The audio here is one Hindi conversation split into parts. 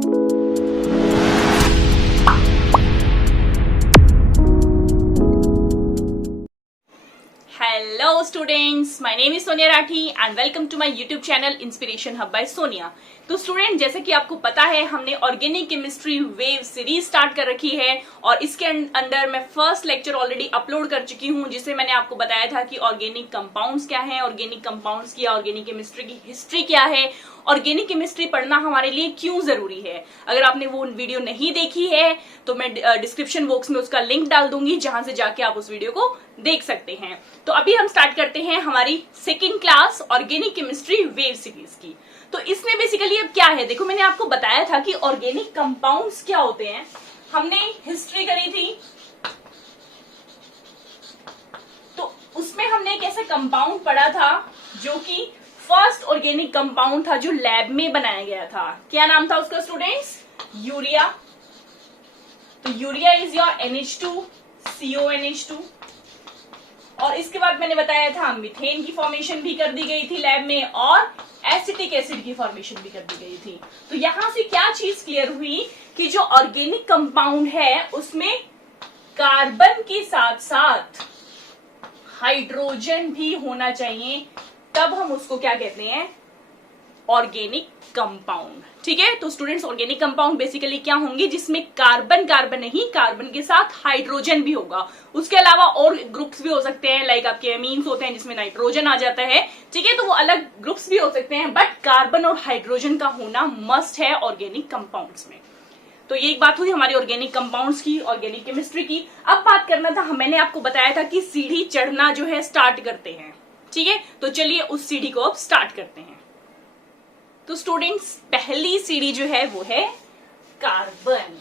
Hello students, my name is Sonia Rathi and welcome to my YouTube channel Inspiration Hub by Sonia। तो स्टूडेंट, जैसे कि आपको पता है हमने organic chemistry wave series start कर रखी है और इसके अंदर मैं फर्स्ट लेक्चर ऑलरेडी अपलोड कर चुकी हूं, जिससे मैंने आपको बताया था कि ऑर्गेनिक कंपाउंड्स क्या है, ऑर्गेनिक कंपाउंड्स की ऑर्गेनिक केमिस्ट्री की हिस्ट्री क्या है, ऑर्गेनिक केमिस्ट्री पढ़ना हमारे लिए क्यों जरूरी है। अगर आपने वो वीडियो नहीं देखी है तो मैं डिस्क्रिप्शन बॉक्स में उसका लिंक डाल दूंगी, जहां से जाके आप उस वीडियो को देख सकते हैं। तो अभी हम स्टार्ट करते हैं हमारी second class organic chemistry wave series की। तो इसमें बेसिकली अब क्या है, देखो मैंने आपको बताया था कि ऑर्गेनिक कंपाउंड्स क्या होते हैं, हमने हिस्ट्री करी थी। तो उसमें हमने एक ऐसा कंपाउंड पढ़ा था जो कि फर्स्ट ऑर्गेनिक कंपाउंड था जो लैब में बनाया गया था। क्या नाम था उसका स्टूडेंट्स? यूरिया। तो urea is your NH2 CONH2। और इसके बाद मैंने बताया था मीथेन की फॉर्मेशन भी कर दी गई थी लैब में और एसिटिक एसिड की फॉर्मेशन भी कर दी गई थी। तो यहां से क्या चीज क्लियर हुई कि जो ऑर्गेनिक कंपाउंड है उसमें कार्बन के साथ साथ हाइड्रोजन भी होना चाहिए, तब हम उसको क्या कहते हैं? Organic compound. ठीक है, तो स्टूडेंट्स ऑर्गेनिक कंपाउंड बेसिकली क्या होंगे जिसमें कार्बन नहीं, कार्बन के साथ हाइड्रोजन भी होगा। उसके अलावा और ग्रुप्स भी हो सकते हैं, लाइक आपके अमीन्स होते हैं जिसमें नाइट्रोजन आ जाता है। ठीक है, तो वो अलग ग्रुप्स भी हो सकते हैं, बट कार्बन और हाइड्रोजन का होना मस्ट है ऑर्गेनिक कंपाउंड्स में। तो ये एक बात हुई हमारी ऑर्गेनिक कंपाउंड्स की, ऑर्गेनिक केमिस्ट्री की। अब बात करना था, मैंने आपको बताया था कि सीढ़ी चढ़ना जो है स्टार्ट करते हैं। ठीक है, तो चलिए उस सीढ़ी को अब स्टार्ट करते हैं। तो स्टूडेंट्स पहली सीढ़ी जो है वो है कार्बन।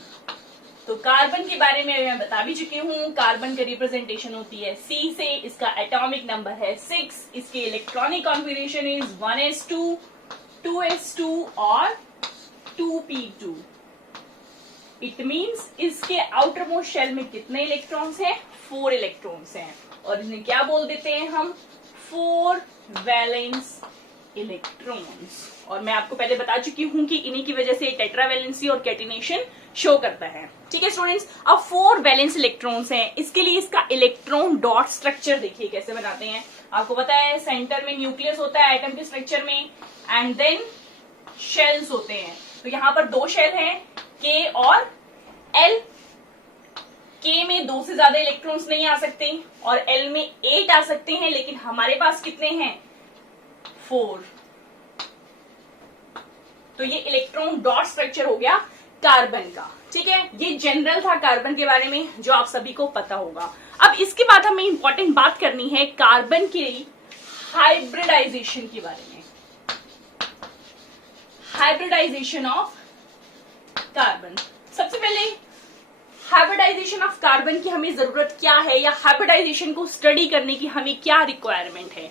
तो कार्बन के बारे में मैं बता भी चुकी हूं। कार्बन की रिप्रेजेंटेशन होती है C से, इसका एटॉमिक नंबर है 6, इसके electronic configuration is 1s2 2s2 और 2p2। इट मींस इसके आउटर मोस्ट शेल में कितने इलेक्ट्रॉन्स हैं? 4 इलेक्ट्रॉन्स हैं, और इन्हें क्या बोल देते हैं हम? 4 वैलेंस इलेक्ट्रॉन्स। और मैं आपको पहले बता चुकी हूं कि इन्हीं की वजह से टेट्रावैलेंसी और कैटिनेशन शो करता है। ठीक है स्टूडेंट्स, अब 4 वैलेंस इलेक्ट्रॉन्स हैं। इसके लिए इसका इलेक्ट्रॉन डॉट स्ट्रक्चर देखिए कैसे बनाते हैं। आपको पता है सेंटर में न्यूक्लियस होता है एटम के स्ट्रक्चर में, एंड देन शेल्स होते हैं। तो यहां पर 2 शेल हैं, K और L। K में 2 से ज्यादा इलेक्ट्रॉन्स नहीं आ सकते और L में 8 आ सकते हैं, लेकिन हमारे पास कितने हैं? 4। तो ये इलेक्ट्रॉन डॉट स्ट्रक्चर हो गया कार्बन का। ठीक है, ये जनरल था कार्बन के बारे में जो आप सभी को पता होगा। अब इसके बाद हमें इंपॉर्टेंट बात करनी है कार्बन की हाइब्रिडाइजेशन के बारे में। Hybridization of carbon. सबसे पहले हाइब्रिडाइजेशन ऑफ कार्बन की हमें जरूरत क्या है, या हाइब्रिडाइजेशन को स्टडी करने की हमें क्या रिक्वायरमेंट है।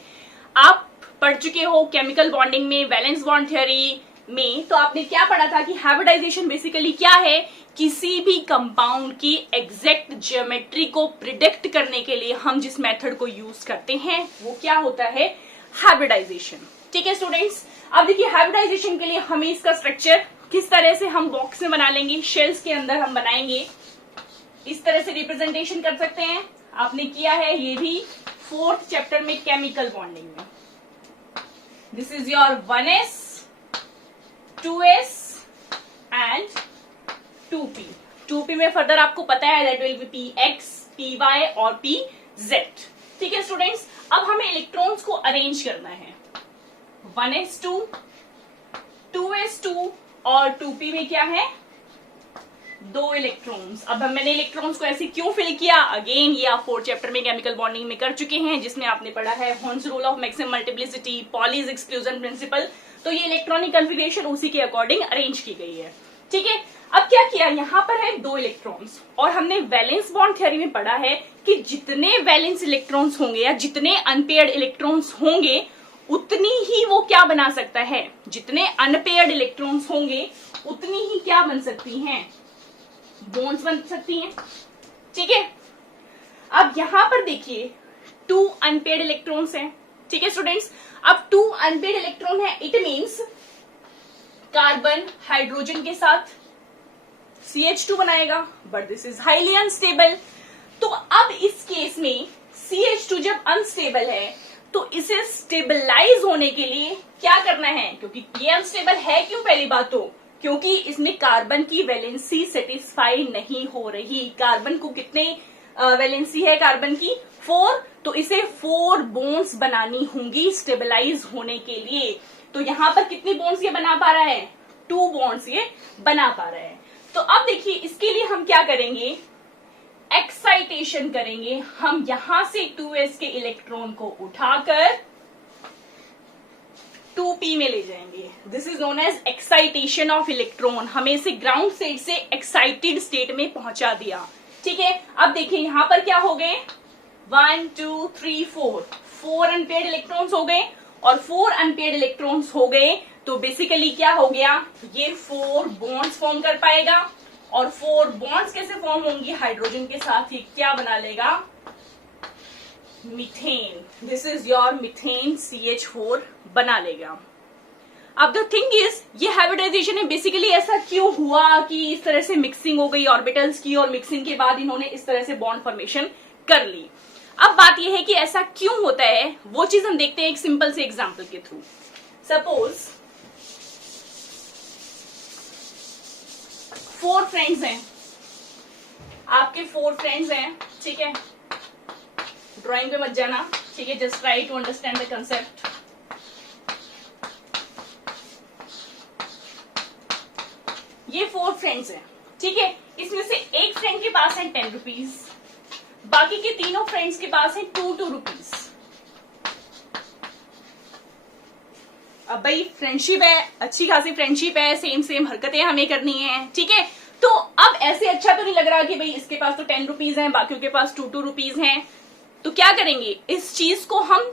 आप पढ़ चुके हो केमिकल बॉन्डिंग में, वैलेंस बॉन्ड थ्योरी में, तो आपने क्या पढ़ा था कि हाइब्रिडाइजेशन बेसिकली क्या है? किसी भी कंपाउंड की एग्जैक्ट ज्योमेट्री को प्रिडिक्ट करने के लिए हम जिस मेथड को यूज करते हैं वो क्या होता है? हाइब्रिडाइजेशन। ठीक है स्टूडेंट्स, अब देखिए हाइब्रिडाइजेशन के लिए हमें इसका स्ट्रक्चर किस तरह से हम बॉक्स में बना लेंगे, शेल्स के अंदर हम बनाएंगे। इस तरह से रिप्रेजेंटेशन कर सकते हैं, आपने किया है ये भी 4th चैप्टर में केमिकल बॉन्डिंग में। This is your 1s 2s and 2p। 2p में फर्दर आपको पता है that will be px py और pz। ठीक है स्टूडेंट्स, अब हमें इलेक्ट्रॉन्स को अरेंज करना है। 1s2 2s2 और 2p में क्या है? 2 इलेक्ट्रॉन्स। अब मैंने इलेक्ट्रॉन्स को ऐसे क्यों फिल किया? अगेन ये आप 4th चैप्टर में केमिकल बॉन्डिंग में कर चुके हैं, जिसमें आपने पढ़ा है horns rule of maximum multiplicity, Pauli's exclusion principle. तो ये इलेक्ट्रॉनिक कॉन्फ़िगरेशन उसी के अकॉर्डिंग अरेंज की गई है। ठीक है, अब क्या किया, यहाँ पर है 2 इलेक्ट्रॉन्स, और हमने वैलेंस बॉन्ड थ्योरी में पढ़ा है कि जितने वैलेंस इलेक्ट्रॉन्स होंगे या जितने अनपेयर्ड इलेक्ट्रॉन्स होंगे उतनी ही वो क्या बना सकता है? जितने अनपेयर्ड इलेक्ट्रॉन्स होंगे उतनी ही क्या बन सकती हैं? बॉन्ड्स बन सकती हैं। ठीक है, अब यहां पर देखिए 2 अनपेयर्ड इलेक्ट्रॉन्स हैं। ठीक है स्टूडेंट्स, अब 2 अनपेयर्ड इलेक्ट्रॉन है, इट मींस कार्बन हाइड्रोजन के साथ CH2 बनाएगा, but this is highly unstable. तो अब इस केस में CH2 जब अनस्टेबल है तो इसे स्टेबलाइज होने के लिए क्या करना है, क्योंकि ये अनस्टेबल है क्यों, पहली बात तो क्योंकि इसमें कार्बन की वैलेंसी सेटिस्फाई नहीं हो रही। कार्बन को कितने वैलेंसी है कार्बन की, 4, तो इसे 4 बॉन्ड्स बनानी होंगी स्टेबलाइज होने के लिए। तो यहां पर कितनी बॉन्ड्स ये बना पा रहा है, 2 बॉन्ड्स ये बना पा रहा है। तो अब देखिए इसके लिए हम क्या करेंगे, एक्साइटेशन करेंगे। हम यहां से 2s के इलेक्ट्रॉन को उठाकर 2p में ले जाएंगे। This is known as excitation of electron. हमें इसे ग्राउंड स्टेट से एक्साइटेड स्टेट में पहुंचा दिया। ठीक है, अब देखिए यहां पर क्या हो गए, 1 2 3 4 अनपेयर्ड इलेक्ट्रॉन्स हो गए, और 4 अनपेयर्ड इलेक्ट्रॉन्स हो गए तो बेसिकली क्या हो गया, ये 4 बॉन्ड्स फॉर्म कर पाएगा, और 4 बॉन्ड्स कैसे फॉर्म होंगी, हाइड्रोजन के साथ ही क्या बना लेगा, methane. This is your methane, CH4 बना लेगा। अब द थिंग इज, ये हाइब्रिडाइजेशन है बेसिकली ऐसा क्यों हुआ कि इस तरह से मिक्सिंग हो गई ऑर्बिटल्स की, और मिक्सिंग के बाद इन्होंने इस तरह से बॉन्ड फॉर्मेशन कर ली। अब बात यह है कि ऐसा क्यों होता है, वो चीज हम देखते हैं एक सिंपल से एग्जांपल के थ्रू। सपोज 4 फ्रेंड्स हैं, आपके 4 फ्रेंड्स हैं, ठीक है, ड्राइंग पे मत जाना, ठीक है, just try to understand the concept. ये 4 फ्रेंड्स हैं, ठीक है, इसमें से एक फ्रेंड के पास है 10 रुपीज, बाकी के तीनों फ्रेंड्स के पास है 2 रुपीज। अब भाई फ्रेंडशिप है, अच्छी खासी फ्रेंडशिप है, सेम हरकतें हमें करनी है, ठीक है। तो अब ऐसे अच्छा तो नहीं लग रहा कि भाई इसके पास तो 10 रुपीज है, बाकियों के पास 2 रुपीज हैं। तो क्या करेंगे, इस चीज को हम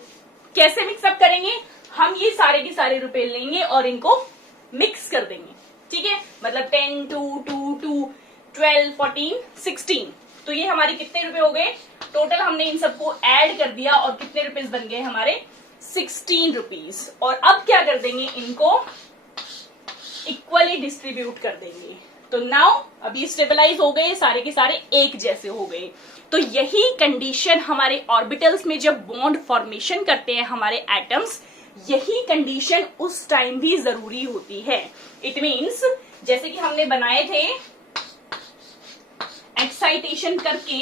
कैसे मिक्सअप करेंगे, हम ये सारे के सारे रुपए लेंगे और इनको मिक्स कर देंगे, ठीक है। मतलब 10 2 2 2 12 14 16, तो ये हमारे कितने रुपए हो गए टोटल, हमने इन सबको ऐड कर दिया और कितने रुपीज बन गए हमारे 16 रुपीज। और अब क्या कर देंगे, इनको इक्वली डिस्ट्रीब्यूट कर देंगे। तो नाउ अभी स्टेबलाइज हो गए, सारे के सारे एक जैसे हो गए। तो यही कंडीशन हमारे ऑर्बिटल्स में जब बॉन्ड फॉर्मेशन करते हैं हमारे एटम्स, यही कंडीशन उस टाइम भी जरूरी होती है। इट मीन्स जैसे कि हमने बनाए थे एक्साइटेशन करके,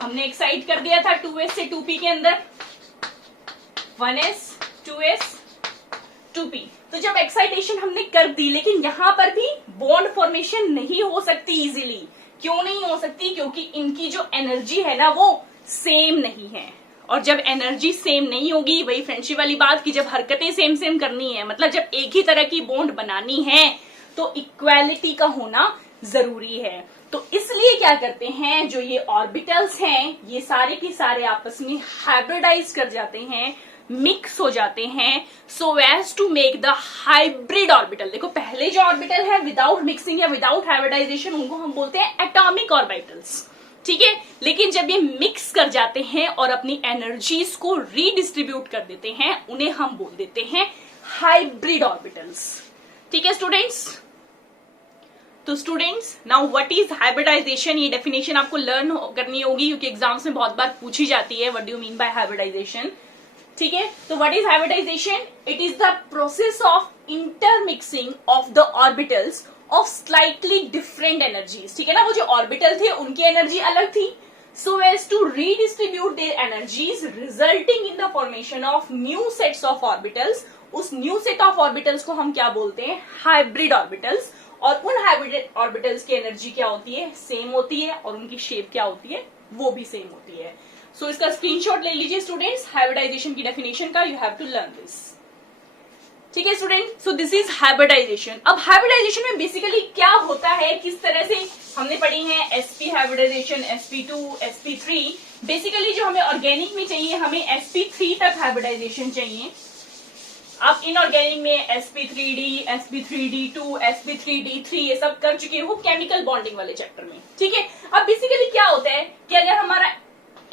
हमने एक्साइट कर दिया था 2s से 2p के अंदर, 1s 2s 2p। तो जब एक्साइटेशन हमने कर दी, लेकिन यहां पर भी बॉन्ड फॉर्मेशन नहीं हो सकती इजीली। क्यों नहीं हो सकती, क्योंकि इनकी जो एनर्जी है ना वो सेम नहीं है। और जब एनर्जी सेम नहीं होगी, वही फ्रेंडशिप वाली बात की जब हरकतें सेम करनी है, मतलब जब एक ही तरह की बॉन्ड बनानी है, तो इक्वालिटी का होना जरूरी है। तो इसलिए क्या करते हैं, जो ये ऑर्बिटल्स हैं ये सारे के सारे आपस में हाइब्रिडाइज कर जाते हैं, मिक्स हो जाते हैं, so as to make the hybrid orbital. देखो पहले जो ऑर्बिटल है विदाउट मिक्सिंग या विदाउट हाइब्रिडाइजेशन, उनको हम बोलते हैं एटॉमिक ऑर्बिटल्स, ठीक है। लेकिन जब ये मिक्स कर जाते हैं और अपनी एनर्जीज को रीडिस्ट्रीब्यूट कर देते हैं, उन्हें हम बोल देते हैं हाइब्रिड ऑर्बिटल्स, ठीक है स्टूडेंट्स। तो students now what is hybridization, ये डेफिनेशन आपको लर्न करनी होगी क्योंकि एग्जाम्स में बहुत बार पूछी जाती है, what do you mean by hybridization, ठीक है। तो what is hybridization, it is the process of intermixing of the orbitals of slightly different energies, ठीक है ना। वो जो ऑर्बिटल थे उनकी एनर्जी अलग थी, so as to redistribute their energies resulting in the formation of new sets of orbitals. उस न्यू सेट ऑफ ऑर्बिटल्स को हम क्या बोलते हैं, हाइब्रिड ऑर्बिटल्स। और उन हाइब्रिड ऑर्बिटल्स की एनर्जी क्या होती है, सेम होती है, और उनकी शेप क्या होती है, वो भी सेम होती है। सो इसका स्क्रीनशॉट ले लीजिए स्टूडेंट्स, हाइब्रिडाइजेशन की डेफिनेशन का, you have to learn this, ठीक है student. So this is hybridization. अब हाइब्रिडाइजेशन में बेसिकली क्या होता है, किस तरह से हमने पढ़ी है sp hybridisation, sp2 sp3। Basically जो हमें ऑर्गेनिक में चाहिए, हमें sp3 तक हाइब्रिडाइजेशन चाहिए। आप इनऑर्गेनिक में sp3d sp3d2 sp3d3 ये सब कर चुके हो केमिकल बॉन्डिंग वाले चैप्टर में, ठीक है। अब बेसिकली क्या होता है कि अगर हमारा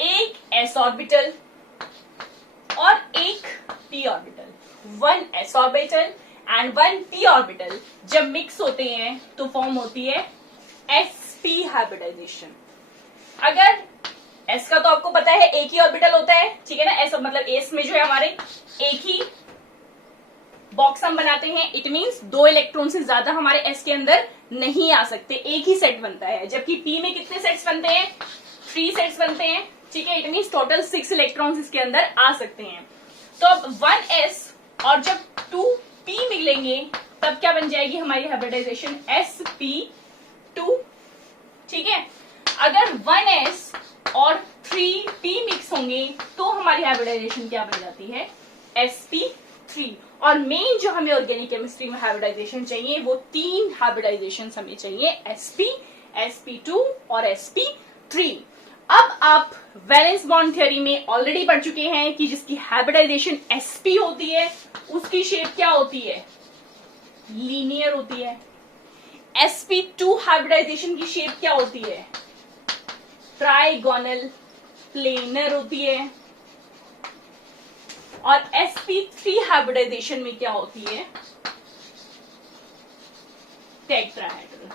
एक s ऑर्बिटल और एक p orbital, 1 s orbital and one P orbital जब मिक्स होते हैं तो फॉर्म होती है sp हाइब्रिडाइजेशन। अगर s का तो आपको पता है एक ही ऑर्बिटल होता है, ठीक है ना, s मतलब s में जो है हमारे एक ही बॉक्स हम बनाते हैं, इट मींस 2 इलेक्ट्रॉन से ज्यादा हमारे s के अंदर नहीं आ सकते, एक ही सेट बनता है। जबकि p में कितने सेट्स बनते हैं, 3 सेट्स बनते हैं, ठीक है, इट मींस टोटल 6 इलेक्ट्रॉन्स इसके अंदर आ सकते हैं। तो अब 1s और जब 2p मिलेंगे तब क्या बन जाएगी हमारी हाइब्रिडाइजेशन, sp2, ठीक है। अगर 1s और 3p मिक्स होंगे तो हमारी हाइब्रिडाइजेशन क्या बन जाती है, sp3। और मेन जो हमें ऑर्गेनिक केमिस्ट्री में हाइब्रिडाइजेशन चाहिए वो 3 हाइब्रिडाइजेशन हमें चाहिए, sp, sp2 और sp3। अब आप वैलेंस बॉन्ड थ्योरी में ऑलरेडी पढ़ चुके हैं कि जिसकी हाइब्रिडाइजेशन sp होती है उसकी शेप क्या होती है, लीनियर होती है। sp2 हाइब्रिडाइजेशन की शेप क्या होती है, ट्राइगोनल प्लेनर होती है। और sp3 हाइब्रिडाइजेशन में क्या होती है, टेट्राहेड्रल।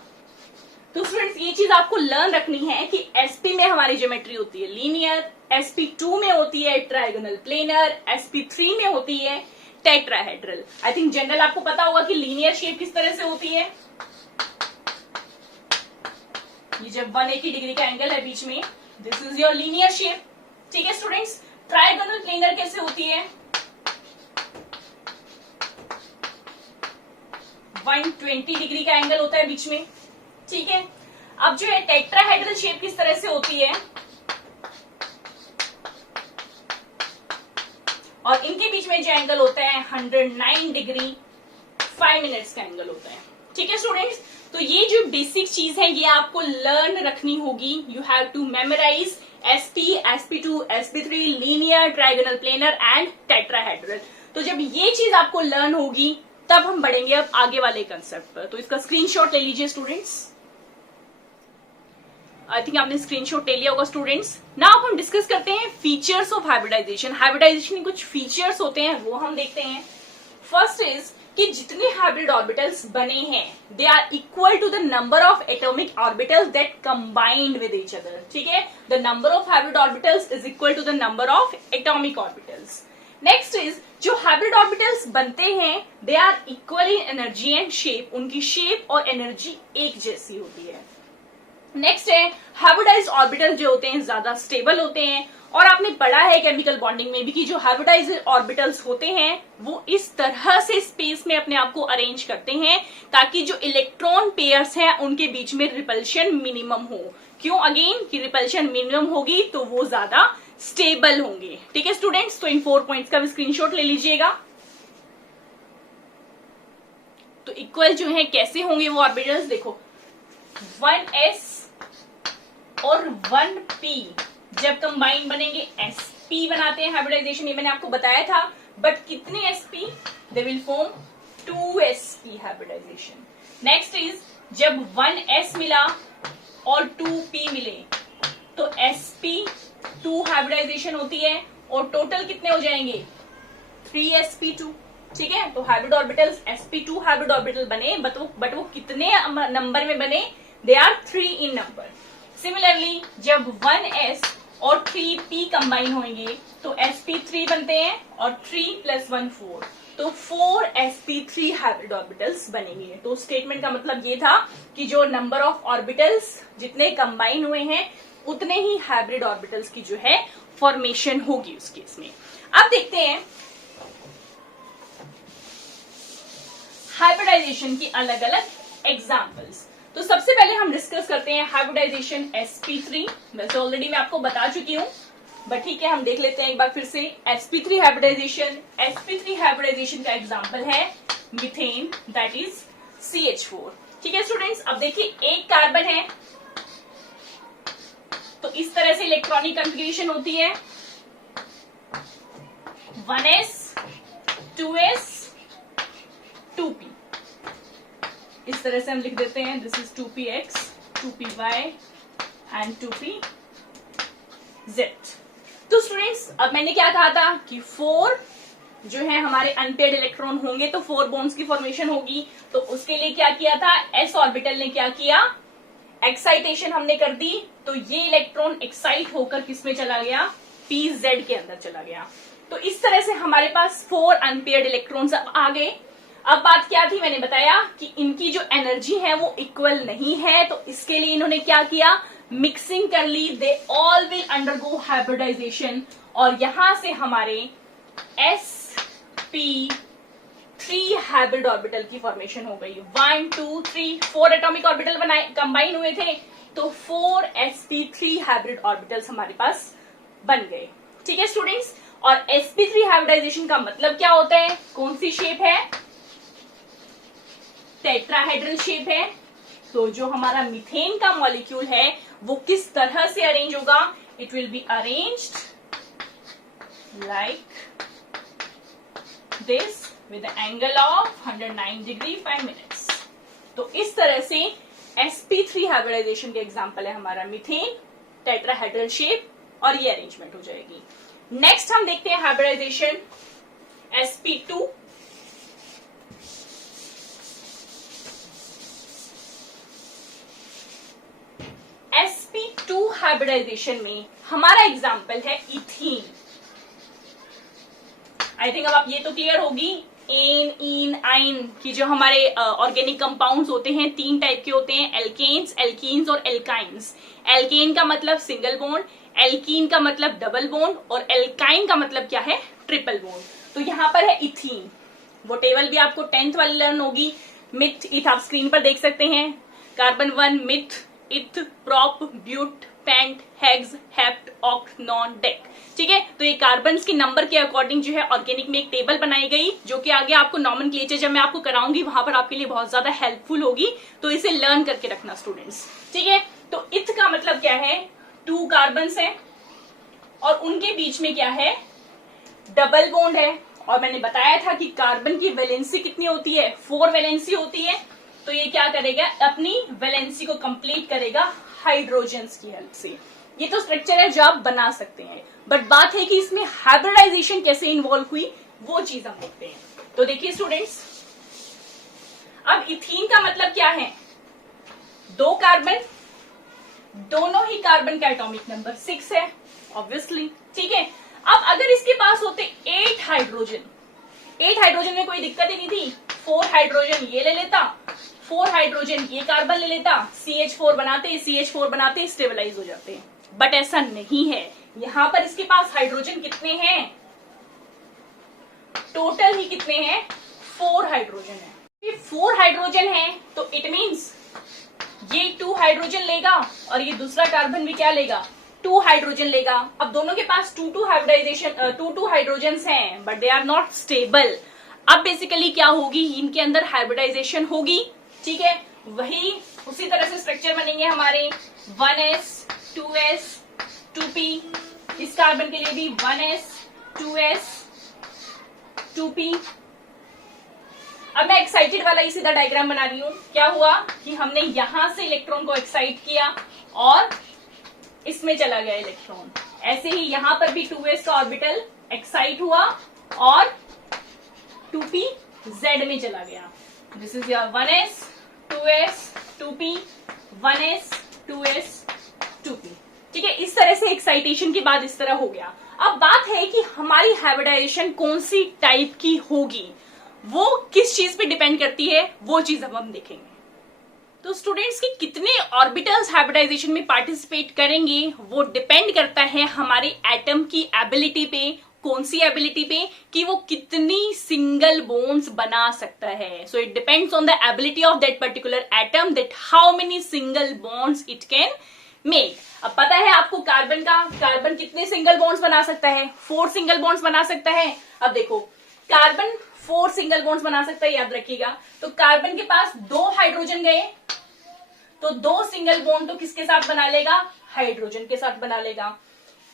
तो स्टूडेंट्स ये चीज आपको लर्न रखनी है कि sp में हमारी ज्योमेट्री होती है लीनियर, sp2 में होती है ट्राइगोनल प्लेनर, sp3 में होती है टेट्राहेड्रल। आई थिंक जनरल आपको पता होगा कि लीनियर शेप किस तरह से होती है, ये जब 180 डिग्री का एंगल है बीच में, this is your linear shape, ठीक है स्टूडेंट्स। ट्राइगोनल प्लेनर कैसे होती है, 120 डिग्री का एंगल होता है बीच में, ठीक है। अब जो है टेट्राहेड्रल शेप किस तरह से होती है, और इनके बीच में जो एंगल होता है 109 डिग्री 5 मिनट्स का एंगल होता है, ठीक है स्टूडेंट्स। तो ये जो बेसिक चीज है ये आपको लर्न रखनी होगी, you have to memorise sp, sp2, sp3, linear, trigonal planar and tetrahedral. तो जब ये चीज आपको लर्न होगी तब हम बढ़ेंगे अब आगे वाले कंसेप्ट पर। तो इसका स्क्रीनशॉट ले लीजिए स्टूडेंट्स, आई थिंक आपने स्क्रीनशॉट ले लिया होगा स्टूडेंट्स। ना अब हम डिस्कस करते हैं फीचर्स ऑफ हाइब्रिडाइजेशन। हाइब्रिडाइजेशन के कुछ फीचर्स होते हैं वो हम देखते हैं। फर्स्ट इज कि जितने हाइब्रिड ऑर्बिटल्स बने हैं they are equal to the number of atomic orbitals that combined with each other, ठीक है। The number of hybrid orbitals is equal to the number of atomic orbitals. Next is जो हाइब्रिड ऑर्बिटल्स बनते हैं they are equal in energy and shape, उनकी शेप और एनर्जी एक जैसी होती है। नेक्स्ट है हाइब्रिडाइज्ड ऑर्बिटल जो होते हैं ज्यादा स्टेबल होते हैं, और आपने पढ़ा है केमिकल बॉन्डिंग में भी कि जो हाइब्रिडाइज्ड ऑर्बिटल्स होते हैं वो इस तरह से स्पेस में अपने आप को अरेंज करते हैं ताकि जो इलेक्ट्रॉन पेयर्स हैं उनके बीच में रिपल्शन मिनिमम हो। क्यों, अगेन कि रिपल्शन मिनिमम होगी तो वो ज्यादा स्टेबल होंगे, ठीक है स्टूडेंट्स। तो इन 4 पॉइंट्स का भी स्क्रीनशॉट ले लीजिएगा। तो इक्वल जो है कैसे होंगे वो ऑर्बिटल्स, देखो 1s और 1p जब कंबाइन बनेंगे sp बनाते हैं हाइब्रिडाइजेशन, ये मैंने आपको बताया था। बट कितने sp, they will form 2sp hybridization. Next is जब 1s मिला और 2p मिले तो sp2 हाइब्रिडाइजेशन होती है और टोटल कितने हो जाएंगे 3sp2, ठीक है। तो hybrid orbitals sp2 hybrid orbital बने, बट वो कितने नंबर में बने, they are 3 in number. Similarly जब 1s और 3p कंबाइन होंगे तो sp3 बनते हैं और 3 + 1 4, तो 4sp3 हाइब्रिड ऑर्बिटल्स बनेंगे। तो स्टेटमेंट का मतलब ये था कि जो नंबर ऑफ ऑर्बिटल्स जितने कंबाइन हुए हैं उतने ही हाइब्रिड ऑर्बिटल्स की जो है फॉर्मेशन होगी उस केस में। अब देखते हैं हाइब्रिडाइजेशन की अलग अलग एग्जाम्पल्स। तो सबसे पहले हम डिस्कस करते हैं हाइब्रिडाइजेशन sp3। वैसे ऑलरेडी मैं आपको बता चुकी हूं बट ठीक है हम देख लेते हैं एक बार फिर से। sp3 हाइब्रिडाइजेशन, sp3 हाइब्रिडाइजेशन का एग्जांपल है मीथेन, दैट इज CH4, ठीक है स्टूडेंट्स। अब देखिए एक कार्बन है तो इस तरह से इलेक्ट्रॉनिक कॉन्फ़िगरेशन होती है 1s 2s 2p, इस तरह से हम लिख देते हैं this is 2px 2py and 2pz। तो स्टूडेंट्स अब मैंने क्या कहा था कि 4 जो है हमारे अनपेयर्ड इलेक्ट्रॉन होंगे तो 4 बॉन्ड्स की फॉर्मेशन होगी। तो उसके लिए क्या किया था, एस ऑर्बिटल ने क्या किया, एक्साइटेशन हमने कर दी, तो ये इलेक्ट्रॉन एक्साइट होकर किसमें चला गया, पीजेड के अंदर चला गया। तो इस तरह से हमारे पास 4 अनपेयर्ड इलेक्ट्रॉन्स आ गए। अब बात क्या थी, मैंने बताया कि इनकी जो एनर्जी है वो इक्वल नहीं है, तो इसके लिए इन्होंने क्या किया, मिक्सिंग कर ली, they all will undergo hybridization, और यहां से हमारे sp3 हाइब्रिड ऑर्बिटल की फॉर्मेशन हो गई। 1 2 3 4 एटॉमिक ऑर्बिटल बनाए, कंबाइन हुए थे, तो 4 sp3 हाइब्रिड ऑर्बिटल्स हमारे पास बन गए। ठीक है स्टूडेंट्स, और sp3 हाइब्रिडाइजेशन का मतलब क्या होता है, कौन सी शेप है, टेट्राहेड्रल शेप है। तो जो हमारा मीथेन का मॉलिक्यूल है वो किस तरह से अरेंज होगा, it will be arranged like this with angle of 109 degree 5 minutes. तो इस तरह से sp3 हाइब्रिडाइजेशन के एग्जांपल है हमारा मीथेन, टेट्राहेड्रल शेप, और ये अरेंजमेंट हो जाएगी। नेक्स्ट हम देखते हैं हाइब्रिडाइजेशन sp2। sp2 हाइब्रिडाइजेशन में हमारा एग्जांपल है इथीन। आई थिंक अब आप ये तो क्लियर होगी, एन, इन, आइन की जो हमारे ऑर्गेनिक कंपाउंड्स होते हैं 3 टाइप के होते हैं, एल्केन्स, एल्कीन्स और एल्काइंस। एल्केन का मतलब सिंगल बॉन्ड, एल्कीन का मतलब डबल बॉन्ड, और एल्काइन का मतलब क्या है, ट्रिपल बॉन्ड। तो यहां पर है इथीन, वो टेबल भी आपको 10th वाली लर्न होगी। मिथ, इथ आप स्क्रीन पर देख सकते हैं, carbon 1 meth, eth, prop, but, pent, hex, hept, oct, non, dec. ठीक है, तो ये कार्बन्स के नंबर के अकॉर्डिंग जो है ऑर्गेनिक में एक टेबल बनाई गई, जो कि आगे आपको नॉमेनक्लेचर जब मैं आपको कराऊंगी वहां पर आपके लिए बहुत ज्यादा हेल्पफुल होगी, तो इसे लर्न करके रखना स्टूडेंट्स। ठीक है, तो इथ का मतलब क्या है, 2 कार्बन्स है और उनके बीच में क्या है, डबल बॉन्ड है। और मैंने बताया था कि कार्बन की वैलेंसी कितनी होती है, 4 वैलेंसी होती है। तो ये क्या करेगा, अपनी वैलेंसी को कंप्लीट करेगा हाइड्रोजन्स की हेल्प से। ये तो स्ट्रक्चर है जो आप बना सकते हैं, बट बात है कि इसमें हाइब्रिडाइजेशन कैसे इन्वॉल्व हुई वो चीज हम देखते हैं। तो देखिए स्टूडेंट्स, अब इथीन का मतलब क्या है, 2 कार्बन, दोनों ही कार्बन का एटॉमिक नंबर 6 है ऑब्वियसली। ठीक है, अब अगर इसके पास होते 8 हाइड्रोजन, 8 हाइड्रोजन में कोई दिक्कत ही नहीं थी, 4 हाइड्रोजन ये ले लेता, 4 हाइड्रोजन ये कार्बन ले लेता, CH4 बनाते स्टेबलाइज हो जाते। बट ऐसा नहीं है, यहां पर इसके पास हाइड्रोजन कितने हैं, टोटल ही कितने हैं, 4 हाइड्रोजन है। ये 4 हाइड्रोजन है तो इट मींस ये 2 हाइड्रोजन लेगा और ये दूसरा कार्बन भी क्या लेगा, 2 हाइड्रोजन लेगा। अब दोनों के पास 2 हाइड्रोजन हैं, but they are not stable. अब बेसिकली क्या होगी, इनके अंदर हाइब्रिडाइजेशन होगी। ठीक है, वही उसी तरह से स्ट्रक्चर बनेंगे हमारे 1s 2s 2p, इस कार्बन के लिए भी 1s 2s 2p। अब मैं एक्साइटेड वाला ही सीधा डायग्राम बना रही हूं। क्या हुआ कि हमने यहां से इलेक्ट्रॉन को एक्साइट किया और इसमें चला गया इलेक्ट्रॉन, ऐसे ही यहां पर भी 2s का ऑर्बिटल एक्साइट हुआ और 2p z में चला गया। This is your 1s 2s 2p 1s 2s 2p। ठीक है, इस तरह से एक्साइटेशन के बाद इस तरह हो गया। अब बात है कि हमारी हाइब्रिडाइजेशन कौन सी टाइप की होगी, वो किस चीज पे डिपेंड करती है, वो चीज अब हम देखेंगे। तो स्टूडेंट्स की कितने ऑर्बिटल्स हाइब्रिडाइजेशन में पार्टिसिपेट करेंगे वो डिपेंड करता है हमारे एटम की एबिलिटी पे। कौन सी एबिलिटी पे, कि वो कितनी सिंगल बॉन्ड्स बना सकता है। So it depends on the ability of that particular atom, that how many single bonds it can make. अब पता है आपको कार्बन कितने सिंगल बॉन्ड्स बना सकता है, 4 सिंगल बॉन्ड्स बना सकता है। अब देखो, कार्बन 4 सिंगल बॉन्ड्स बना सकता है, याद रखिएगा। तो कार्बन के पास 2 हाइड्रोजन गए तो 2 सिंगल बॉन्ड तो किसके साथ बना लेगा, हाइड्रोजन के साथ बना लेगा।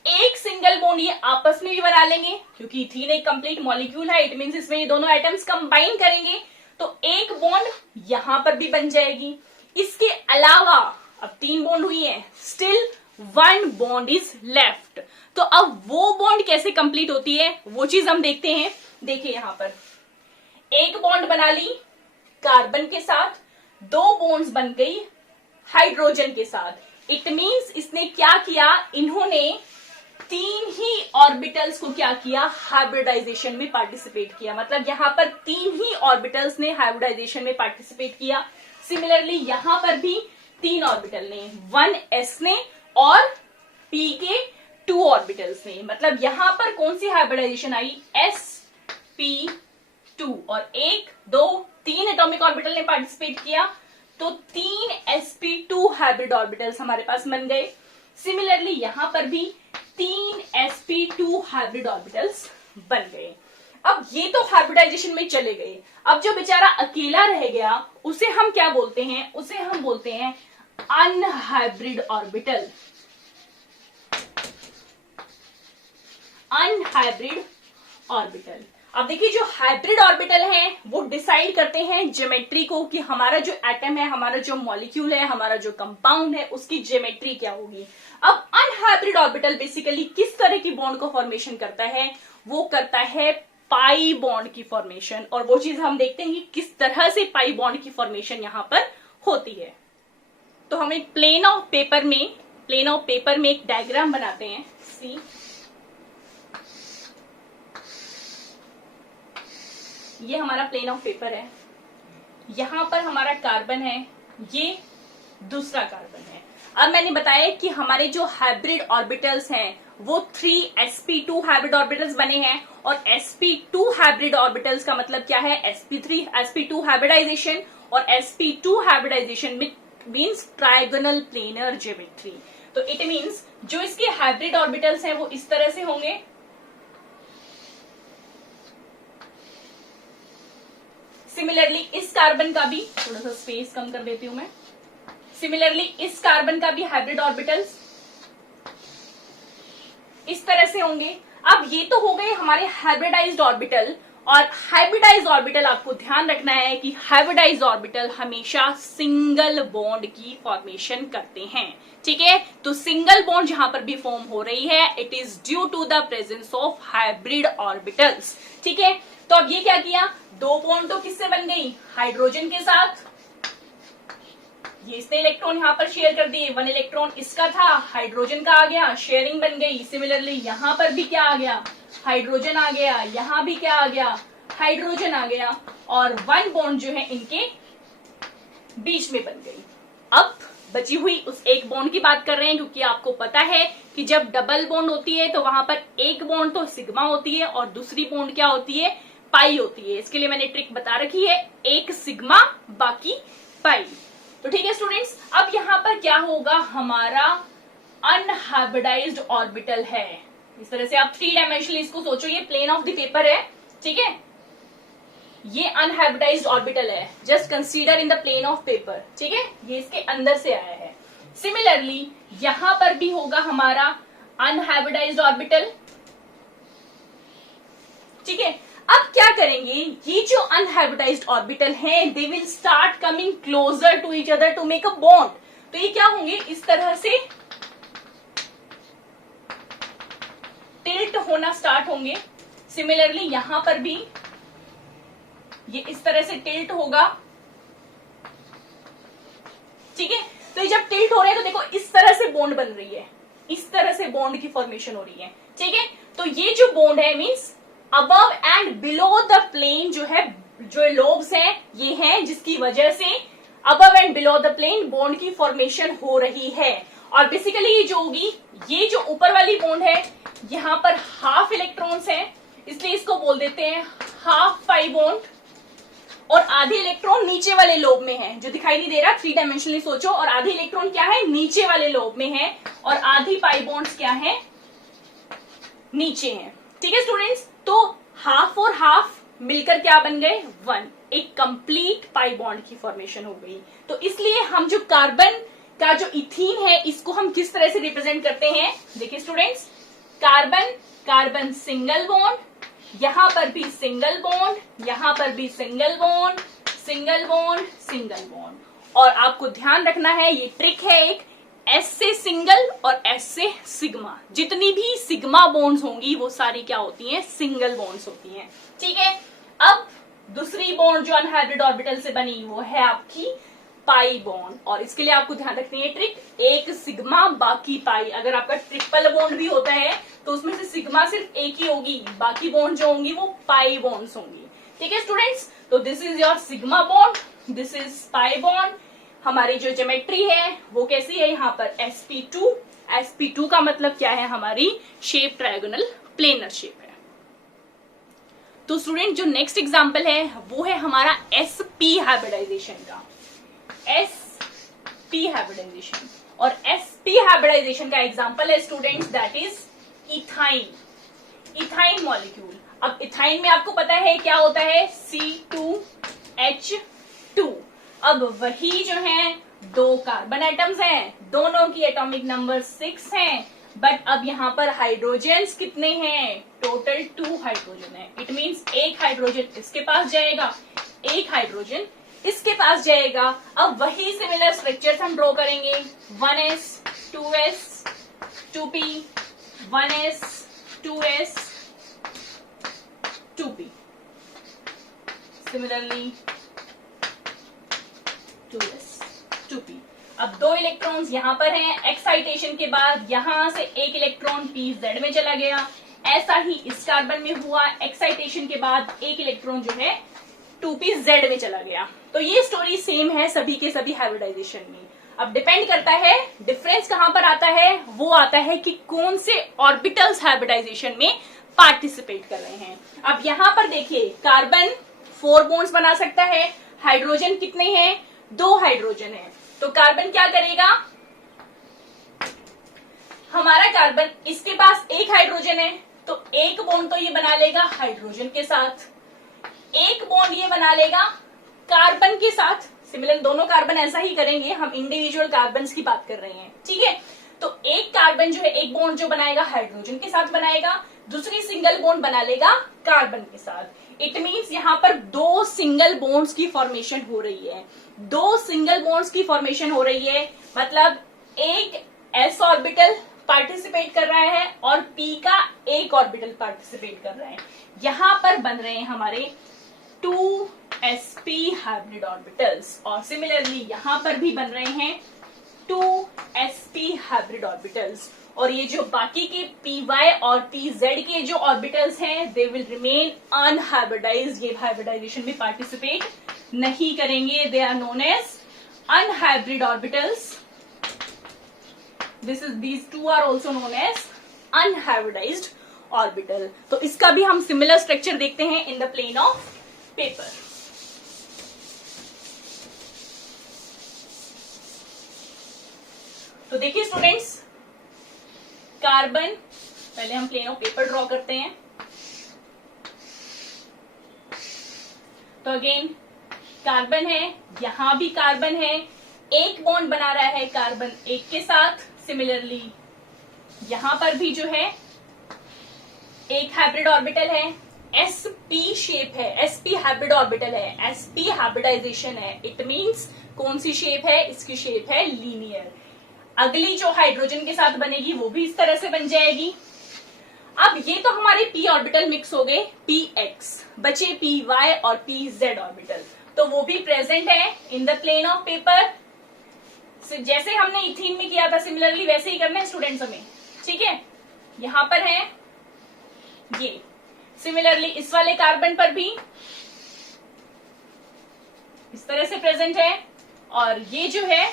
एक सिंगल बॉन्ड ये आपस में भी बना लेंगे, क्योंकि इथीन एक कंप्लीट मॉलिक्यूल है, इट मींस इसमें ये दोनों एटम्स कंबाइन करेंगे तो एक बॉन्ड यहां पर भी बन जाएगी। इसके अलावा अब 3 बॉन्ड हुई है, स्टिल 1 बॉन्ड इज लेफ्ट। तो अब वो बॉन्ड कैसे कंप्लीट होती है वो चीज हम देखते हैं। देखिए यहां पर एक बॉन्ड बना ली कार्बन के साथ, दो बॉन्ड्स बन गई हाइड्रोजन के साथ। इट मींस इसने क्या किया, इन्होंने तीन ही ऑर्बिटल्स को क्या किया, हाइब्रिडाइजेशन में पार्टिसिपेट किया। मतलब यहां पर तीन ही ऑर्बिटल्स ने हाइब्रिडाइजेशन में पार्टिसिपेट किया। सिमिलरली यहां पर भी तीन ऑर्बिटल ने, 1s ने और p के 2 ऑर्बिटल्स ने। मतलब यहां पर कौन सी हाइब्रिडाइजेशन आई, sp2 और 1 2 3 एटॉमिक ऑर्बिटल ने पार्टिसिपेट किया, तो 3 sp2 हाइब्रिड ऑर्बिटल्स हमारे पास बन गए। सिमिलरली यहां पर भी 3 sp2 हाइब्रिड ऑर्बिटल्स बन गए। अब ये तो हाइब्रिडाइजेशन में चले गए। अब जो बेचारा अकेला रह गया उसे हम क्या बोलते हैं, उसे हम बोलते हैं अनहाइब्रिड ऑर्बिटल। Unhybrid orbital. अब देखिए जो हाइब्रिड ऑर्बिटल हैं वो डिसाइड करते हैं ज्योमेट्री को, कि हमारा जो एटम है, हमारा जो मॉलिक्यूल है, हमारा जो कंपाउंड है, उसकी ज्योमेट्री क्या होगी। अब अनहाइब्रिड ऑर्बिटल बेसिकली किस तरह की बॉन्ड को फॉर्मेशन करता है, वो करता है पाई बॉन्ड की फॉर्मेशन। और वो चीज हम देखते हैं कि किस तरह से पाई बॉन्ड की फॉर्मेशन यहां पर होती है। तो हम एक प्लेन ऑफ पेपर में एक डायग्राम बनाते हैं। सी ये हमारा प्लेन ऑफ पेपर है, यहां पर हमारा कार्बन है, ये दूसरा कार्बन है। अब मैंने बताया कि हमारे जो हाइब्रिड ऑर्बिटल्स हैं वो 3 sp2 हाइब्रिड ऑर्बिटल्स बने हैं। और sp2 हाइब्रिड ऑर्बिटल्स का मतलब क्या है, sp2 हाइब्रिडाइजेशन। और sp2 hybridization means trigonal planar geometry. तो इट मीन्स जो इसके हाइब्रिड ऑर्बिटल्स हैं वो इस तरह से होंगे। सिमिलरली इस कार्बन का भी, थोड़ा सा स्पेस कम कर देती हूं मैं, सिमिलरली इस कार्बन का भी हाइब्रिड ऑर्बिटल्स इस तरह से होंगे। अब ये तो हो गए हमारे हाइब्रिडाइज्ड ऑर्बिटल। और हाइब्रिडाइज्ड ऑर्बिटल आपको ध्यान रखना है कि हाइब्रिडाइज्ड ऑर्बिटल हमेशा सिंगल बॉन्ड की फॉर्मेशन करते हैं। ठीक है, तो सिंगल बॉन्ड जहां पर भी फॉर्म हो रही है it is due to the presence of hybrid orbitals. ठीक है, तो अब ये क्या किया, दो बॉन्ड तो किससे बन गई, हाइड्रोजन के साथ। ये इसने इलेक्ट्रॉन यहां पर शेयर कर दिए, 1 इलेक्ट्रॉन इसका था, हाइड्रोजन का आ गया, शेयरिंग बन गई। सिमिलरली यहां पर भी क्या आ गया, हाइड्रोजन आ गया, यहां भी क्या आ गया, हाइड्रोजन आ गया। और 1 बॉन्ड जो है इनके बीच में बन गई। अब बची हुई उस एक बॉन्ड की बात कर रहे हैं, क्योंकि आपको पता है कि जब डबल बॉन्ड होती है तो वहां पर एक बॉन्ड तो सिग्मा होती है और दूसरी बॉन्ड क्या होती है, पाई होती है। इसके लिए मैंने ट्रिक बता रखी है, एक सिग्मा बाकी पाई। तो ठीक है स्टूडेंट्स, अब यहां पर क्या होगा, हमारा अनहाइब्रिडाइज्ड ऑर्बिटल है। इस तरह से आप 3 डायमेंशनली इसको सोचो, ये प्लेन ऑफ द पेपर है। ठीक है, ये अनहाइब्रिडाइज्ड ऑर्बिटल है, just consider in the plane of paper. ठीक है, ये इसके अंदर से आया है। सिमिलरली यहां पर भी होगा हमारा अनहाइब्रिडाइज्ड ऑर्बिटल। ठीक है, अब क्या करेंगे, ये जो अनहाइब्रिडाइज्ड ऑर्बिटल हैं they will start coming closer to each other to make a bond. तो ये क्या होंगे, इस तरह से टिल्ट होना स्टार्ट होंगे। सिमिलरली यहां पर भी ये इस तरह से टिल्ट होगा। ठीक है, तो ये जब टिल्ट हो रहे हैं तो देखो इस तरह से बॉन्ड बन रही है, इस तरह से बॉन्ड की फॉर्मेशन हो रही है। ठीक है, तो ये जो बॉन्ड है means above and below the plane जो है, जो लोब्स हैं ये हैं, जिसकी वजह से above and below the plane bond की फॉर्मेशन हो रही है। और बेसिकली ये जो होगी, ये जो ऊपर वाली बॉन्ड है यहां पर हाफ इलेक्ट्रॉन्स हैं, इसलिए इसको बोल देते हैं हाफ पाई बॉन्ड। और आधे इलेक्ट्रॉन नीचे वाले लोब में है, जो दिखाई नहीं दे रहा, 3 डायमेंशनली सोचो। और आधे इलेक्ट्रॉन क्या है, नीचे वाले लोब में है, और आधी पाई बॉन्ड्स क्या है, नीचे हैं। ठीक है स्टूडेंट्स, तो हाफ और हाफ मिलकर क्या बन गए, 1, एक कंप्लीट पाई बॉन्ड की फॉर्मेशन हो गई। तो इसलिए हम जो कार्बन का जो इथीन है इसको हम किस तरह से रिप्रेजेंट करते हैं, देखिए students, carbon carbon single bond, यहां पर भी सिंगल बॉन्ड, यहां पर भी single bond, single bond, single bond. और आपको ध्यान रखना है, ये ट्रिक है एक, एस से सिंगल और एस से सिग्मा। जितनी भी सिग्मा बॉन्ड्स होंगी वो सारी क्या होती हैं, सिंगल बॉन्ड्स होती हैं। ठीक है, अब दूसरी बॉन्ड जो अनहाइब्रिड ऑर्बिटल से बनी वो है आपकी पाई बॉन्ड, और इसके लिए आपको ध्यान रखनी है ट्रिक, एक सिग्मा बाकी पाई। अगर आपका ट्रिपल बॉन्ड भी होता है तो उसमें से सिग्मा सिर्फ एक ही होगी, बाकी बॉन्ड जो होंगी वो पाई बॉन्ड्स होंगी। ठीक है स्टूडेंट्स, तो this is your sigma bond, this is pi bond. हमारी जो ज्योमेट्री है वो कैसी है, यहाँ पर sp2। sp2 का मतलब क्या है, हमारी शेप ट्रायगोनल प्लेनर शेप है। तो स्टूडेंट जो नेक्स्ट एग्जांपल है वो है हमारा sp हाइब्रिडाइजेशन का। sp हाइब्रिडाइजेशन, और sp हाइब्रिडाइजेशन का एग्जांपल है students that is ethyne. Ethyne molecule. अब इथाइन में आपको पता है क्या होता है, C2H2। अब वही जो है दो कार्बन एटम्स हैं, दोनों की एटॉमिक नंबर 6 हैं, बट अब यहाँ पर हाइड्रोजन्स कितने हैं, टोटल 2 हाइड्रोजन है। इट मीन्स एक हाइड्रोजन इसके पास जाएगा, एक हाइड्रोजन इसके पास जाएगा। अब वही सिमिलर स्ट्रक्चर्स हम ड्रॉ करेंगे, 1s 2s 2p 1s 2s 2p, similarly 2s 2p। अब दो इलेक्ट्रॉन्स यहाँ पर हैं, एक्साइटेशन के बाद यहां से एक इलेक्ट्रॉन pz में चला गया, ऐसा ही इस कार्बन में हुआ, एक्साइटेशन के बाद एक इलेक्ट्रॉन जो है 2pz में चला गया। तो ये स्टोरी सेम है सभी के सभी हाइब्रिडाइजेशन में। अब डिपेंड करता है, डिफरेंस कहां पर आता है, वो आता है कि कौन से ऑर्बिटल्स हाइब्रिडाइजेशन में पार्टिसिपेट कर रहे हैं। अब यहां पर देखिए, कार्बन 4 बॉन्ड्स बना सकता है, हाइड्रोजन कितने हैं, 2 हाइड्रोजन है। तो कार्बन क्या करेगा, हमारा कार्बन इसके पास एक हाइड्रोजन है, तो एक बॉन्ड तो ये बना लेगा हाइड्रोजन के साथ, एक बॉन्ड ये बना लेगा कार्बन के साथ। सिमिलर दोनों कार्बन ऐसा ही करेंगे, हम इंडिविजुअल कार्बन की बात कर रहे हैं। ठीक है, तो एक कार्बन जो है एक बॉन्ड जो बनाएगा हाइड्रोजन के साथ बनाएगा, दूसरी सिंगल बॉन्ड बना लेगा कार्बन के साथ। इट मीन्स यहाँ पर 2 सिंगल बॉन्ड्स की फॉर्मेशन हो रही है, 2 सिंगल बॉन्ड्स की फॉर्मेशन हो रही है, मतलब एक s ऑर्बिटल पार्टिसिपेट कर रहा है और p का एक ऑर्बिटल पार्टिसिपेट कर रहा है। यहाँ पर बन रहे हैं हमारे 2sp हाइब्रिड ऑर्बिटल्स, और सिमिलरली यहां पर भी बन रहे हैं 2sp हाइब्रिड ऑर्बिटल्स। और ये जो बाकी के py और pz के जो ऑर्बिटल्स हैं दे विल रिमेन अनहाइब्रिडाइज्ड, ये हाइब्रिडाइजेशन में पार्टिसिपेट नहीं करेंगे, they are known as unhybrid orbitals. these two are also known as unhybridized orbital। तो इसका भी हम सिमिलर स्ट्रक्चर देखते हैं in the plane of paper. तो देखिए स्टूडेंट्स, कार्बन, पहले हम प्लेन ऑफ पेपर ड्रॉ करते हैं। तो अगेन कार्बन है, यहां भी कार्बन है, एक बॉन्ड बना रहा है कार्बन एक के साथ, सिमिलरली यहां पर भी जो है एक हाइब्रिड ऑर्बिटल है, sp शेप है, sp हाइब्रिड ऑर्बिटल है, sp हाइब्रिडाइजेशन है। इट मींस कौन सी शेप है, इसकी शेप है लीनियर। अगली जो हाइड्रोजन के साथ बनेगी वो भी इस तरह से बन जाएगी। अब ये तो हमारे p ऑर्बिटल मिक्स हो गए, px बचे py और pz ऑर्बिटल, तो वो भी प्रेजेंट है in the plane of paper. जैसे हमने इथीन में किया था सिमिलरली वैसे ही करना है स्टूडेंट्स हमें। ठीक है, यहां पर है ये, सिमिलरली इस वाले कार्बन पर भी इस तरह से प्रेजेंट है, और ये जो है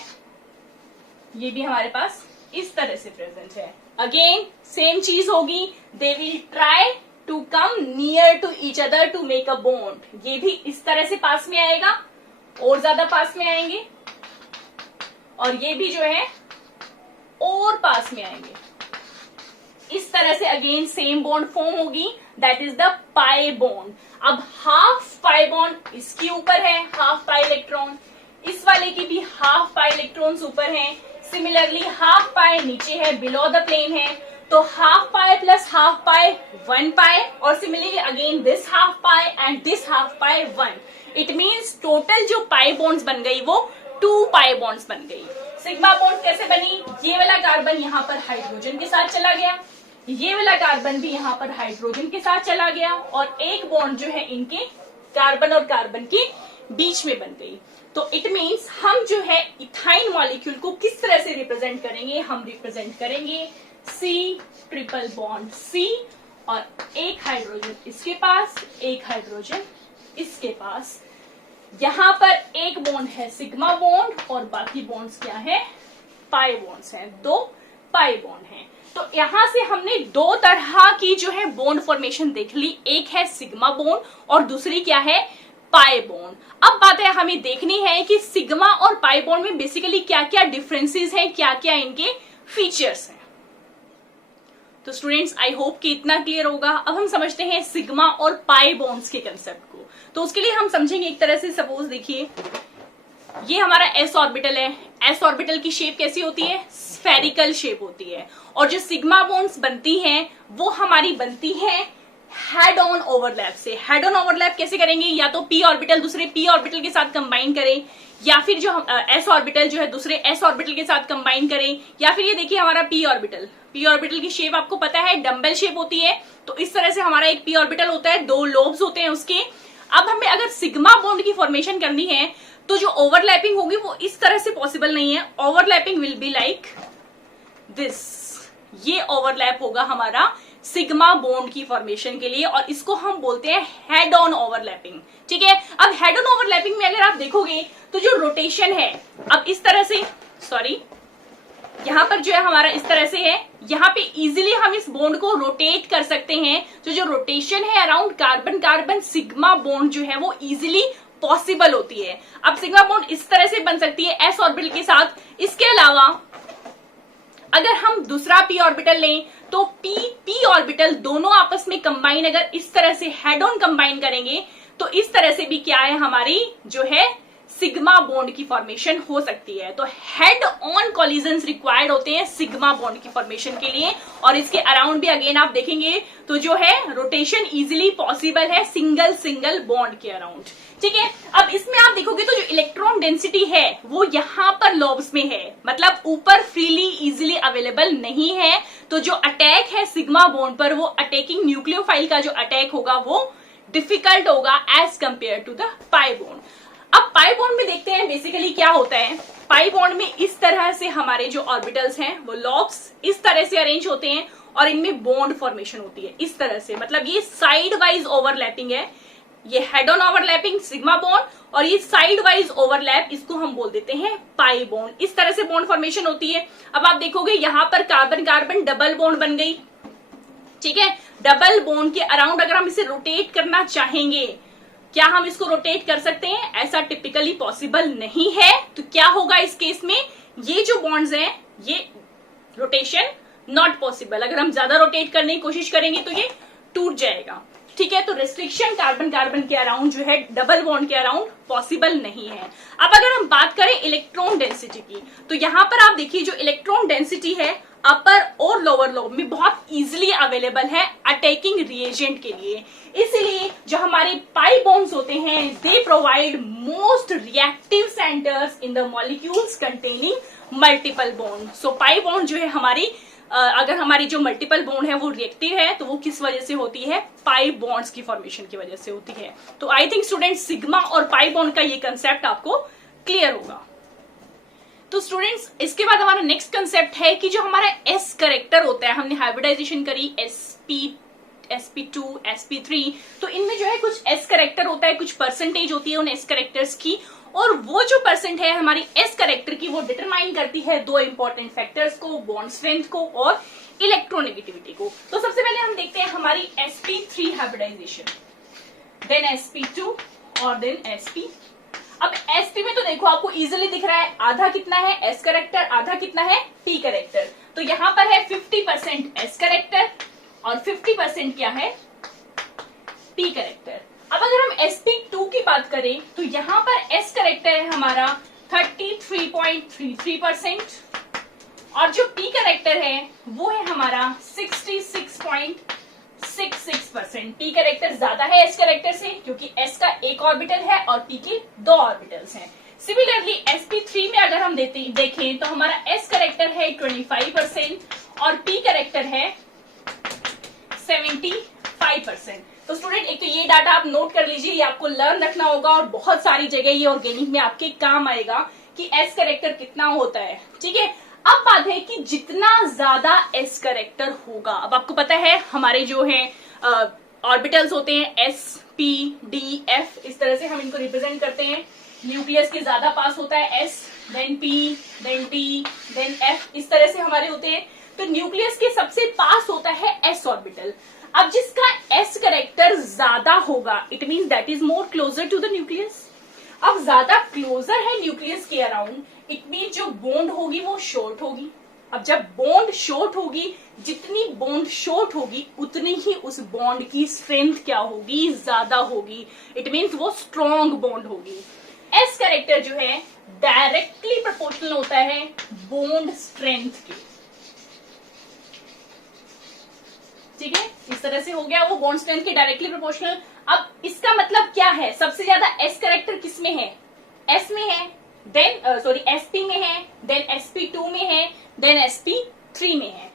ये भी हमारे पास इस तरह से प्रेजेंट है। अगेन सेम चीज होगी, they will try to come near to each other to make a bond. ये भी इस तरह से पास में आएगा, और ज्यादा पास में आएंगे, और ये भी जो है और पास में आएंगे। इस तरह से अगेन सेम बॉन्ड फॉर्म होगी, that is the pi bond. अब हाफ पाई बॉन्ड इसके ऊपर है, हाफ पाई इलेक्ट्रॉन, इस वाले की भी हाफ पाई इलेक्ट्रॉन्स ऊपर हैं। सिमिलरली हाफ पाई नीचे है, बिलो द प्लेन है, तो हाफ पाई प्लस हाफ पाई 1 पाई, और similarly again this half pi and this half pi 1। It means total जो पाई बॉन्ड्स बन गई वो 2 पाई बॉन्ड्स बन गई। सिग्मा बॉन्ड कैसे बनी, ये वाला कार्बन यहाँ पर हाइड्रोजन के साथ चला गया, ये वाला कार्बन भी यहाँ पर हाइड्रोजन के साथ चला गया, और एक बॉन्ड जो है इनके कार्बन और कार्बन के बीच में बन गई। तो इट मीन्स हम जो है इथाइन मॉलिक्यूल को किस तरह से रिप्रेजेंट करेंगे, हम रिप्रेजेंट करेंगे C ट्रिपल बॉन्ड C, और एक हाइड्रोजन इसके पास, एक हाइड्रोजन इसके पास। यहां पर एक बॉन्ड है सिग्मा बॉन्ड और बाकी बॉन्ड्स क्या है, पाई बॉन्ड्स हैं, 2 पाई बॉन्ड हैं। तो यहां से हमने 2 तरह की जो है बॉन्ड फॉर्मेशन देख ली, एक है सिग्मा बॉन्ड और दूसरी क्या है, पाई बॉन्ड। अब बात है हमें देखनी है कि सिग्मा और पाई बॉन्ड में बेसिकली क्या क्या डिफरेंसेस हैं, क्या क्या इनके फीचर्स हैं। तो स्टूडेंट्स आई होप कि इतना क्लियर होगा। अब हम समझते हैं सिग्मा और पाई बॉन्ड्स के कंसेप्ट को। तो उसके लिए हम समझेंगे एक तरह से, सपोज देखिए ये हमारा s ऑर्बिटल है, s ऑर्बिटल की शेप कैसी होती है, स्फेरिकल शेप होती है, और जो सिग्मा बॉन्ड्स बनती हैं वो हमारी बनती है हेड ऑन ओवरलैप से। हेड ऑन ओवरलैप कैसे करेंगे, या तो p ऑर्बिटल दूसरे p ऑर्बिटल के साथ कंबाइन करें, या फिर जो s ऑर्बिटल जो है दूसरे s ऑर्बिटल के साथ कंबाइन करें, या फिर ये देखिए हमारा p ऑर्बिटल की शेप आपको पता है डम्बल शेप होती है। तो इस तरह से हमारा एक p ऑर्बिटल होता है, 2 लोब्स होते हैं उसके। अब हमें अगर सिग्मा बॉन्ड की फॉर्मेशन करनी है तो जो ओवरलैपिंग होगी वो इस तरह से पॉसिबल नहीं है। Overlapping will be like this, ये ओवरलैप होगा हमारा सिग्मा बॉन्ड की फॉर्मेशन के लिए, और इसको हम बोलते हैं हेड ऑन ओवरलैपिंग। ठीक है, अब हेड ऑन ओवरलैपिंग में अगर आप देखोगे तो जो रोटेशन है, अब इस तरह से, सॉरी यहाँ पर जो है हमारा इस तरह से है, यहाँ पे इजीली हम इस बॉन्ड को रोटेट कर सकते हैं। तो जो रोटेशन है around carbon carbon sigma bond जो है वो इजीली पॉसिबल होती है। अब सिग्मा बॉन्ड इस तरह से बन सकती है s ऑर्बिटल के साथ। इसके अलावा अगर हम दूसरा p ऑर्बिटल लें तो p ऑर्बिटल दोनों आपस में कंबाइन अगर इस तरह से हेड ऑन कंबाइन करेंगे तो इस तरह से भी क्या है हमारी जो है सिग्मा बॉन्ड की फॉर्मेशन हो सकती है। तो हेड ऑन कॉलिजन्स रिक्वायर्ड होते हैं सिग्मा बॉन्ड की फॉर्मेशन के लिए, और इसके अराउंड भी अगेन आप देखेंगे तो जो है रोटेशन इजीली पॉसिबल है सिंगल बॉन्ड के अराउंड। ठीक है, अब इसमें आप देखोगे तो जो इलेक्ट्रॉन डेंसिटी है वो यहाँ पर लोब्स में है, मतलब ऊपर फ्रीली इजीली अवेलेबल नहीं है। तो जो अटैक है सिग्मा बॉन्ड पर, वो अटैकिंग न्यूक्लियोफाइल का जो अटैक होगा वो डिफिकल्ट होगा as compare to the pi bond. अब पाई बॉन्ड में देखते हैं बेसिकली क्या होता है। पाई बॉन्ड में इस तरह से हमारे जो ऑर्बिटल्स हैं वो लॉब्स इस तरह से अरेंज होते हैं, और इनमें बॉन्ड फॉर्मेशन होती है इस तरह से, मतलब ये साइड वाइज ओवरलैपिंग है। ये head on overlapping sigma bond, और ये साइड वाइज ओवरलैप, इसको हम बोल देते हैं पाई बॉन्ड। इस तरह से बॉन्ड फॉर्मेशन होती है। अब आप देखोगे यहाँ पर कार्बन कार्बन डबल बॉन्ड बन गई। ठीक है, डबल बॉन्ड के अराउंड अगर हम इसे रोटेट करना चाहेंगे, क्या हम इसको रोटेट कर सकते हैं? ऐसा टिपिकली पॉसिबल नहीं है। तो क्या होगा इस केस में, ये जो बॉन्ड्स हैं ये रोटेशन नॉट पॉसिबल। अगर हम ज्यादा रोटेट करने की कोशिश करेंगे तो ये टूट जाएगा। ठीक है, तो रेस्ट्रिक्शन कार्बन कार्बन के अराउंड जो है डबल बॉन्ड के अराउंड पॉसिबल नहीं है। अब अगर हम बात करें इलेक्ट्रॉन डेंसिटी की, तो यहां पर आप देखिए जो इलेक्ट्रॉन डेंसिटी है अपर और लोअर लोब में बहुत इजीली अवेलेबल है अटैकिंग रिएजेंट के लिए। इसलिए जो हमारे पाई बॉन्ड्स होते हैं they provide most reactive centres in the molecules containing multiple bond. So pi bond जो है हमारी अगर हमारी जो मल्टीपल बॉन्ड है वो रिएक्टिव है तो वो किस वजह से होती है, पाई बॉन्ड्स की फॉर्मेशन की वजह से होती है। तो आई थिंक स्टूडेंट सिग्मा और पाई बॉन्ड का ये कंसेप्ट आपको क्लियर होगा। तो स्टूडेंट्स इसके बाद हमारा नेक्स्ट कंसेप्ट है कि जो हमारा एस करेक्टर होता है, हमने हाइब्रिडाइजेशन करी sp2 sp3, तो इनमें जो है कुछ एस करेक्टर होता है, कुछ परसेंटेज होती है उन एस करेक्टर्स की, और वो जो परसेंट है हमारी एस करेक्टर की वो डिटरमाइन करती है 2 इंपॉर्टेंट फैक्टर्स को, बॉन्ड स्ट्रेंथ को और इलेक्ट्रोनेगेटिविटी को। तो सबसे पहले हम देखते हैं हमारी sp3 हाइब्रिडाइजेशन, देन sp2 और देन sp। अब sp में तो देखो आपको इजीली दिख रहा है आधा कितना है s करेक्टर, आधा कितना है p करेक्टर। तो यहां पर है 50% s करेक्टर और 50% क्या है p करेक्टर। अब अगर हम sp2 की बात करें तो यहां पर s करेक्टर है हमारा 33.33% और जो p करेक्टर है वो है हमारा 66.66%। p करेक्टर ज्यादा है s करेक्टर से क्योंकि s का एक ऑर्बिटल है और p के 2 ऑर्बिटल्स हैं। सिमिलरली sp3 में अगर हम देखें तो हमारा एस करेक्टर है 25% और पी करेक्टर है 75%। तो स्टूडेंट एक तो ये डाटा आप नोट कर लीजिए, ये आपको लर्न रखना होगा और बहुत सारी जगह ये ऑर्गेनिक में आपके काम आएगा कि एस करेक्टर कितना होता है। ठीक है, अब बात है कि जितना ज्यादा एस करेक्टर होगा, अब आपको पता है हमारे जो है ऑर्बिटल्स होते हैं एस पी डी एफ, इस तरह से हम इनको रिप्रेजेंट करते हैं। न्यूक्लियस के ज्यादा पास होता है S, then P, then D, then F, इस तरह से हमारे होते हैं। तो न्यूक्लियस के सबसे पास होता है एस ऑर्बिटल। अब जिसका एस करेक्टर ज्यादा होगा, it means that is more closer to the nucleus. अब ज्यादा क्लोजर है न्यूक्लियस के अराउंड, इट मीन जो बॉन्ड होगी वो शॉर्ट होगी। अब जब बॉन्ड शॉर्ट होगी, जितनी बॉन्ड शॉर्ट होगी उतनी ही उस बॉन्ड की स्ट्रेंथ क्या होगी, ज्यादा होगी। इट मीन्स वो स्ट्रॉन्ग बॉन्ड होगी। एस करेक्टर जो है डायरेक्टली प्रोपोर्शनल होता है बॉन्ड स्ट्रेंथ के। ठीक है, इस तरह से हो गया वो बॉन्ड स्ट्रेंथ के डायरेक्टली प्रोपोर्शनल। अब इसका मतलब क्या है, सबसे ज्यादा एस करेक्टर किस में है, एस में है, देन सॉरी एसपी में है, देन sp2 में है, देन sp3 में है।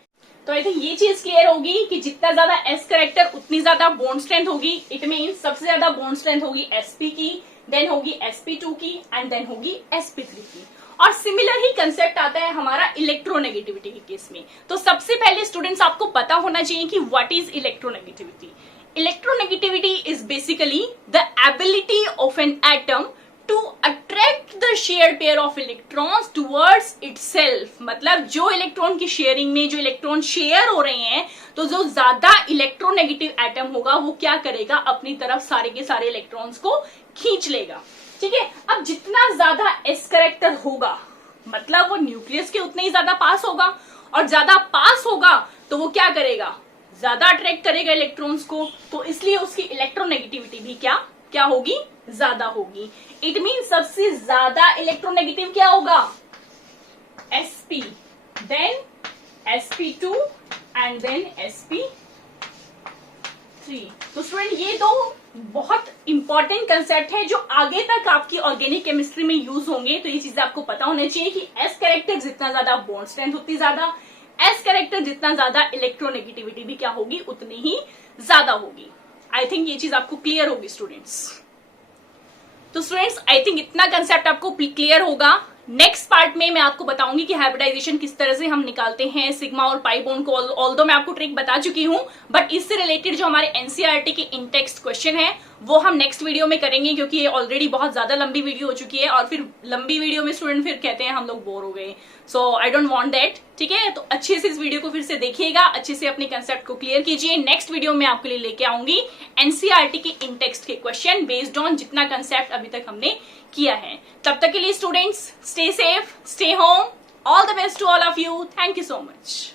तो आई थिंक ये चीज क्लियर होगी कि जितना ज्यादा एस करेक्टर उतनी ज्यादा बॉन्ड स्ट्रेंथ होगी। इट मीन्स सबसे ज्यादा बॉन्ड स्ट्रेंथ होगी sp की, देन होगी sp2 की एंड देन होगी sp3 की। और सिमिलर ही कंसेप्ट आता है हमारा इलेक्ट्रोनेगेटिविटी के केस में। तो सबसे पहले स्टूडेंट्स आपको पता होना चाहिए कि what is electronegativity. Electronegativity is basically the ability of an atom to attract the shared pair of electrons towards itself. मतलब जो इलेक्ट्रॉन की शेयरिंग में जो इलेक्ट्रॉन शेयर हो रहे हैं, तो जो ज्यादा इलेक्ट्रोनेगेटिव एटम होगा वो क्या करेगा, अपनी तरफ सारे के सारे इलेक्ट्रॉन्स को खींच लेगा। ठीक है, अब जितना ज्यादा एस करेक्टर होगा मतलब वो न्यूक्लियस के उतने ही ज्यादा पास होगा, और ज्यादा पास होगा तो वो क्या करेगा, ज्यादा अट्रैक्ट करेगा इलेक्ट्रॉन्स को। तो इसलिए उसकी इलेक्ट्रोनेगेटिविटी भी क्या होगी, ज्यादा होगी। इट मीन सबसे ज्यादा इलेक्ट्रोनेगेटिव क्या होगा, sp, then sp2 and then sp3। तो स्टूडेंट ये दो बहुत इंपॉर्टेंट कंसेप्ट है जो आगे तक आपकी ऑर्गेनिक केमिस्ट्री में यूज होंगे। तो ये चीजें आपको पता होना चाहिए कि एस कैरेक्टर जितना ज्यादा बॉन्ड स्ट्रेंथ उतनी ज्यादा, एस कैरेक्टर जितना ज्यादा इलेक्ट्रोनेगेटिविटी भी क्या होगी, उतनी ही ज्यादा होगी। आई थिंक ये चीज आपको क्लियर होगी स्टूडेंट्स। तो स्टूडेंट्स आई थिंक इतना कंसेप्ट आपको क्लियर होगा। नेक्स्ट पार्ट में मैं आपको बताऊंगी कि हाइब्रिडाइजेशन किस तरह से हम निकालते हैं सिग्मा और पाई बॉन्ड को। ऑल्दो मैं आपको ट्रिक बता चुकी हूं, बट इससे रिलेटेड जो हमारे एनसीईआरटी के इन टेक्स्ट क्वेश्चन है वो हम नेक्स्ट वीडियो में करेंगे, क्योंकि ये ऑलरेडी बहुत ज्यादा लंबी वीडियो हो चुकी है और फिर लंबी वीडियो में स्टूडेंट फिर कहते हैं हम लोग बोर हो गए। सो आई डोंट वांट दैट। ठीक है, तो अच्छे से इस वीडियो को फिर से देखिएगा, अच्छे से अपने कंसेप्ट को क्लियर कीजिए। नेक्स्ट वीडियो में आपके लिए लेके आऊंगी एनसीईआरटी के इन टेक्स्ट के क्वेश्चन बेस्ड ऑन जितना कंसेप्ट अभी तक हमने किया है। तब तक के लिए students stay safe, stay home, all the best to all of you. Thank you so much.